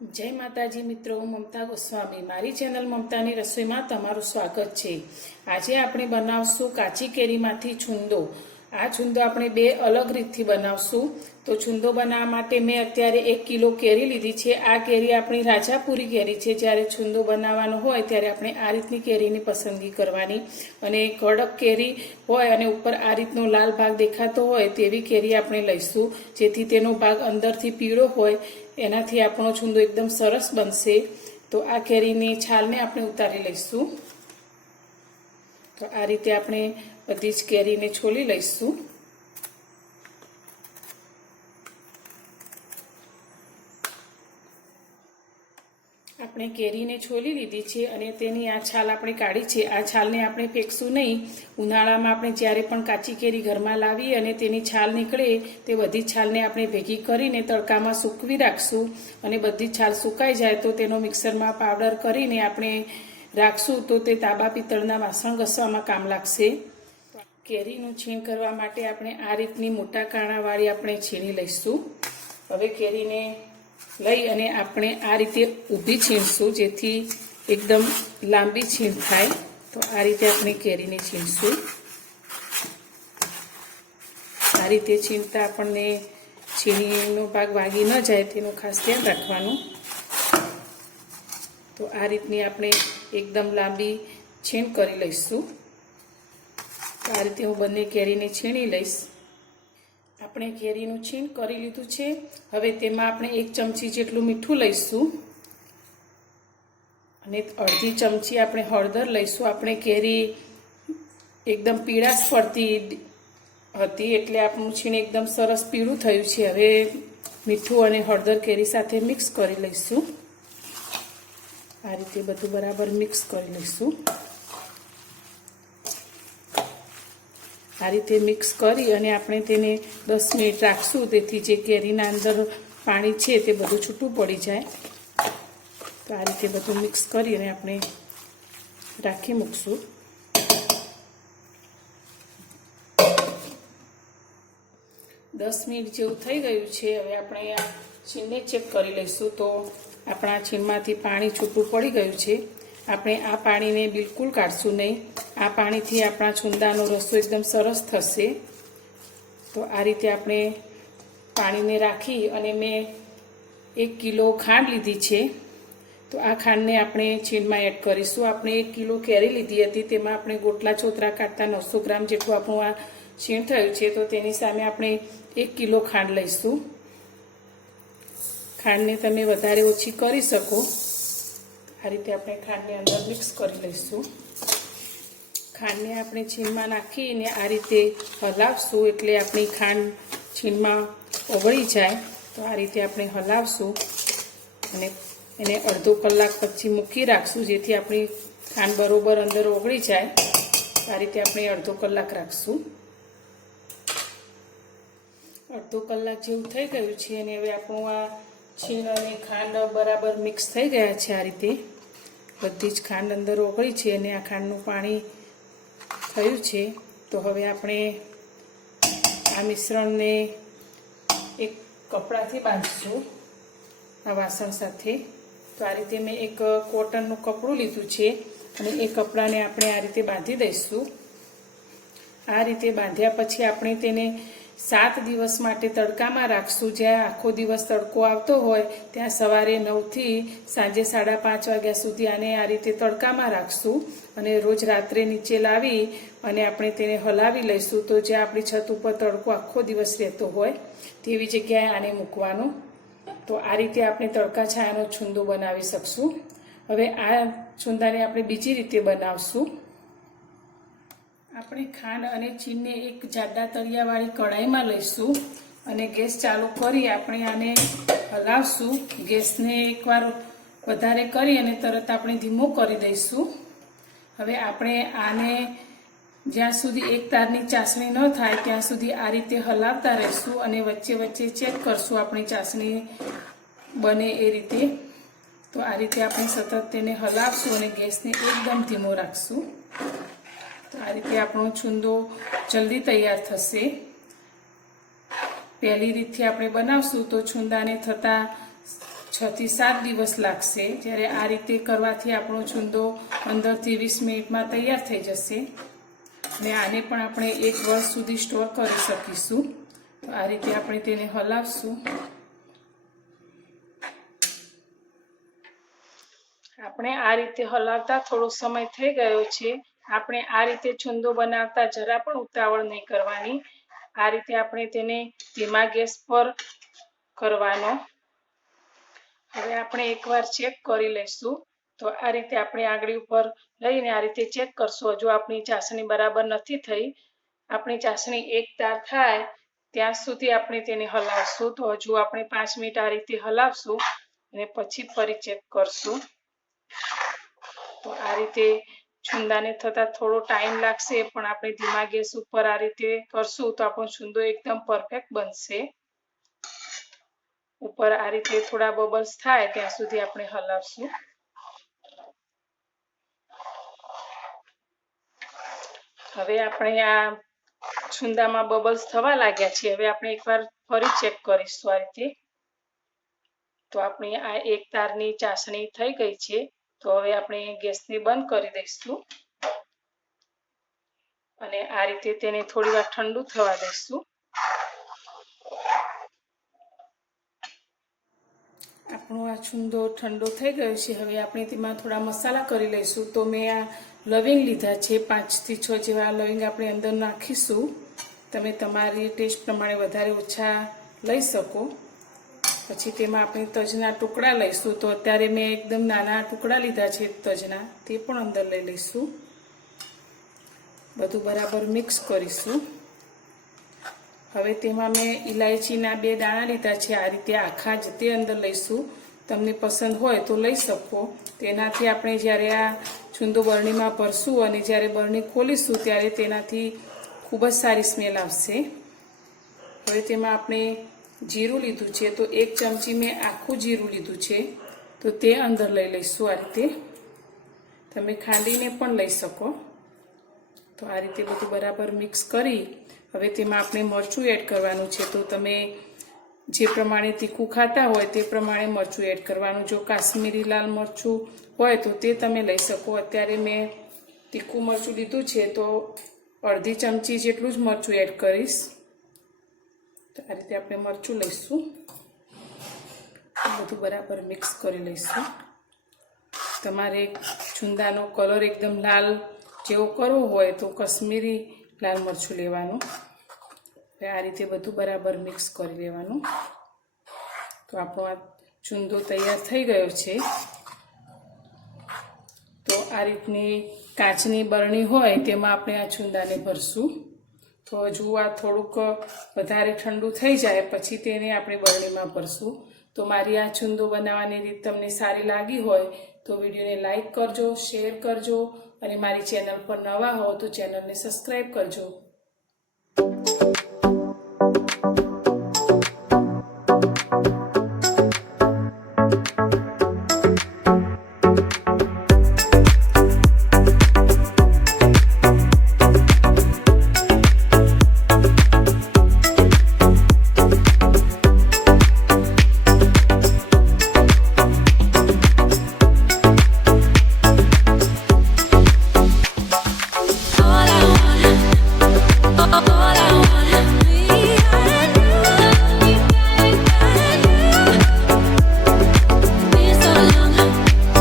जय माताजी मित्रों, ममता गोस्वामी मारी चेनल ममतानी रसोई में तमारुं स्वागत छे। आज आपणे बनावशुं काची केरीमांथी छुंदो। आ छुंदो आपणे बे अलग रीतथी बनावशुं। तो छुंदो बनाववा माटे मैं अत्यारे 1 किलो केरी लीधी छे। आ केरी आपणी राजापुरी केरी छे। ज्यारे छुंदो बनाववानो होय त्यारे आपणे आ रीतनी केरीनी पसंदगी करवानी अने कड़क केरी होय अने उपर आ रीतनो लाल भाग देखातो होय तेवी केरी आपणे लईशुं, जेथी तेनो भाग अंदरथी पीळो होय एनाथी आपणो छुंदो एकदम सरस बनशे। तो आ केरीनी छालने आपणे उतारी लईशुं। तो आ रीते आपणे बधी ज केरीने छोली लईशुं। આપણે કેરીને છોલી લીધી છે અને તેની આ છાલ આપણે કાઢી છે। આ છાલને આપણે ફેંકશું નહીં। ઉનાળામાં આપણે જ્યારે પણ કાચી કેરી ઘરમાં લાવી અને તેની છાલ નીકળે તે બધી છાલને આપણે ભેગી કરીને તડકામાં સૂકવી રાખશું અને બધી છાલ સુકાઈ જાય તો તેનો મિક્સરમાં પાવડર કરીને આપણે રાખશું તો તે તાંબા પિત્તળના વાસણ ઘસવામાં કામ લાગશે। કેરીનું છીણ કરવા માટે આપણે આ રીતની મોટા કાણાવાળી આપણે છીણી લઈશું। હવે કેરીને લઈ અને આપણે આ રીતે ઊભી છીણશું જેથી એકદમ લાંબી છીણ થાય। તો આ રીતે આપણે કેરીને છીણશું। આ રીતે છીણતા આપણને છીણીનો ભાગ વાગી ન જાય તેનું ખાસ ધ્યાન રાખવાનું। તો આ રીતની આપણે એકદમ લાંબી છીણ કરી લઈશું। તો આ રીતે હું બંને કેરીને છીણી લઈશ। આપણે કેરીનું છીણ કરી લીધું છે। હવે તેમાં આપણે 1 ચમચી જેટલું મીઠું લઈશું અને અડધી ચમચી આપણે હળદર લઈશું। આપણે કેરી એકદમ પીળાશ પડતી હતી એટલે આપણું છીણ એકદમ સરસ પીળું થયું છે। હવે મીઠું અને હળદર કેરી સાથે મિક્સ કરી લઈશું। આ રીતે બધું બરાબર મિક્સ કરી લઈશું। आ रीते मिक्स करी अने आपणे तेने 10 मिनिट राखशुं तेथी जे केरीना अंदर पाणी छे ते बधुं छूटुं पड़ी जाए। तो आ रीते बधुं मिक्स करी अने आपणे राखी मूकशुं। 10 मिनिट जेवुं थई गयुं छे। हवे आपणे आ છીણને चेक करी लईशुं तो आपणा છીણमांथी पाणी छूटुं पड़ी गयुं छे। આપણે આ પાણીને બિલકુલ કાઢશું નહીં। આ પાણીથી આપણા છુંદાનો રસો એકદમ સરસ થશે। તો આ રીતે આપણે પાણીને રાખી અને મેં 1 કિલો ખાંડ લીધી છે। તો આ ખાંડને આપણે છીણમાં એડ કરીશું। આપણે 1 કિલો કેરી લીધી હતી તેમાં આપણે ગોટલા છોતરા કાઢતા 900 ગ્રામ જેટલું આપણું આ છીણ થયું છે। તો તેની સામે આપણે 1 કિલો ખાંડ લઈશું। ખાંડને તમે વધારે ઓછી કરી શકો। आ रीते आपणे खांडने अंदर मिक्स करी लईशुं। खांडने आपणे છીણમાં नाखीने आ रीते हलावशुं एटले आपणी खांड છીણમાં ओगળી जाए। तो आ रीते आपणे हलावशुं अने एने अर्धो कलाक पछी मूकी राखशुं जेथी आपणी खांड बरोबर अंदर ओगળી जाए। आ रीते आपणे अर्धो कलाक राखशुं। अर्धो कलाक जेवुं थई गयुं छे अने हवे आपणुं आ છીણ અને ખાંડ બરાબર મિક્સ થઈ ગયા છે। આ રીતે બધી જ ખાંડ અંદર ઓગળી છે અને આ ખાંડનું પાણી થયું છે। તો હવે આપણે આ મિશ્રણને એક કપડાથી બાંધીશું આ વાસણ સાથે। તો આ રીતે મેં એક કોટનનું કપડું લીધું છે અને એ કપડાને આપણે આ રીતે બાંધી દઈશું। આ રીતે બાંધ્યા પછી આપણે તેને 7 દિવસ માટે તડકામાં રાખશું। જ્યાં આખો દિવસ તડકો આવતો હોય ત્યાં સવારે 9 થી સાંજે 5:30 વાગ્યા સુધી આને આ રીતે તડકામાં રાખશું અને રોજ રાત્રે નીચે લાવી અને આપણે તેને હલાવી લઈશું। તો જ્યાં આપણી છત ઉપર તડકો આખો દિવસ રહેતો હોય તેવી જગ્યાએ આને મૂકવાનું। તો આ રીતે આપણે તડકા છાયાનો છુંદો બનાવી શકશું। હવે આ છુંદાને આપણે બીજી રીતે બનાવશું। આપણે ખાંડ અને છીણને એક જાડા તળિયાવાળી કઢાઈમાં લઈશું અને ગેસ ચાલુ કરી આપણે આને હલાવશું। ગેસને એકવાર વધારે કરી અને તરત આપણે ધીમો કરી દઈશું। હવે આપણે આને જ્યાં સુધી એક તારની ચાસણી ન થાય ત્યાં સુધી આ રીતે હલાવતા રહીશું અને વચ્ચે વચ્ચે ચેક કરશું આપણી ચાસણી બને એ રીતે। તો આ રીતે આપણે સતત તેને હલાવશું અને ગેસને એકદમ ધીમો રાખશું। तो आ रीते आपणो छुंदो जल्दी तैयार थशे। पहली रीतथी आपणे बनावशुं तो छुंदाने थता 6 થી 7 દિવસ લાગશે, જ્યારે આ રીતે કરવાથી આપણો છુંદો 15 થી 20 મિનિટમાં તૈયાર થઈ જશે અને આને પણ આપણે 1 વર્ષ સુધી સ્ટોર કરી શકીશું. તો આ રીતે આપણે તેને હલાવશું. આપણે આ રીતે હલાવતા થોડો સમય થઈ ગયો છે. આપણે આ રીતે છુંદો બનાવતા જરા પણ ઉતાવળ નહીં કરવાની. આ રીતે આપણે તેને ધીમા ગેસ પર કરવાનો. હવે આપણે એકવાર ચેક કરી લઈશું. તો આ રીતે આપણે આંગળી ઉપર લઈને આ રીતે ચેક કરશું. હજુ આપણી ચાસણી બરાબર નથી થઈ. આપણી ચાસણી એક તાર થાય ત્યાં સુધી આપણે તેને હલાવશું. તો હજુ આપણે 5 મિનિટ આ રીતે હલાવશું અને પછી ફરી ચેક કરશું. તો આ રીતે છુંદાને થતા થોડો ટાઈમ લાગશે, પણ આપણે ધીમા ગેસ ઉપર આ રીતે કરશું તો આપણો છુંદો એકદમ પરફેક્ટ બનશે. ઉપર આ રીતે થોડા બબલ્સ થાય ત્યાં સુધી આપણે હલાવશું. હવે આપણે આ છુંદામાં બબલ્સ થવા લાગ્યા છે. હવે આપણે એકવાર ફરી ચેક કરીશું આ રીતે. તો આપણી આ એક તારની ચાસણી થઈ ગઈ છે. તો હવે આપણે ગેસને બંધ કરી દઈશું અને આ રીતે તેને થોડી વાર ઠંડુ થવા દઈશું. આપણો આ છુંદો ઠંડો થઈ ગયો છે. હવે આપણે તેમાં થોડા મસાલા કરી લઈશું. તો મેં આ લવિંગ લીધા છે, 5 થી 6 જેવા લવિંગ આપણે અંદર નાખીશું. તમે તમારી ટેસ્ટ પ્રમાણે વધારે ઓછા લઈ શકો. પછી તેમાં આપણે તજના ટુકડા લઈશું. તો અત્યારે મેં એકદમ નાના ટુકડા લીધા છે તજના, તે પણ અંદર લઈ લઈશું. બધું બરાબર મિક્સ કરીશું. હવે તેમાં મેં ઇલાયચીના 2 દાણા લીધા છે, આ રીતે આખા જ તે અંદર લઈશું. તમને પસંદ હોય તો લઈ શકો. તેનાથી આપણે જ્યારે આ છુંદો બરણીમાં ભરશું અને જ્યારે બરણી ખોલીશું ત્યારે તેનાથી ખૂબ જ સારી સ્મેલ આવશે. હવે તેમાં આપણે જીરું લીધું છે, તો 1 ચમચી મેં આખું જીરું લીધું છે, તો તે અંદર લઈ લઈશું. આ રીતે તમે ખાંડીને પણ લઈ શકો. તો આ રીતે બધું બરાબર મિક્સ કરી હવે તેમાં આપણે મરચું એડ કરવાનું છે. તો તમે જે પ્રમાણે તીખું ખાતા હોય તે પ્રમાણે મરચું એડ કરવાનું. જો કાશ્મીરી લાલ મરચું હોય તો તે તમે લઈ શકો. અત્યારે મેં તીખું મરચું લીધું છે, તો અડધી ચમચી જેટલું જ મરચું એડ કરીશ. તો આ રીતે આપણે મરચું લઈશું. બધું બરાબર મિક્સ કરી લઈશું. તમારે છુંદાનો કલર એકદમ લાલ જેવો કરવો હોય તો કાશ્મીરી લાલ મરચું લેવાનું. આ રીતે બધું બરાબર મિક્સ કરી લેવાનું. તો આપણો આ છુંદો તૈયાર થઈ ગયો છે. તો આ રીતની કાચની બરણી હોય તેમાં આપણે આ છુંદાને ભરશું. તો હજુ આ થોડુંક વધારે ઠંડુ થઈ જાય પછી તેને આપણે બરણીમાં ભરશું. તો મારી આ છુંદો બનાવવાની રીત તમને સારી લાગી હોય તો વિડીયોને લાઈક કરજો, શેર કરજો અને મારી ચેનલ પર નવા હો તો ચેનલને સબસ્ક્રાઈબ કરજો.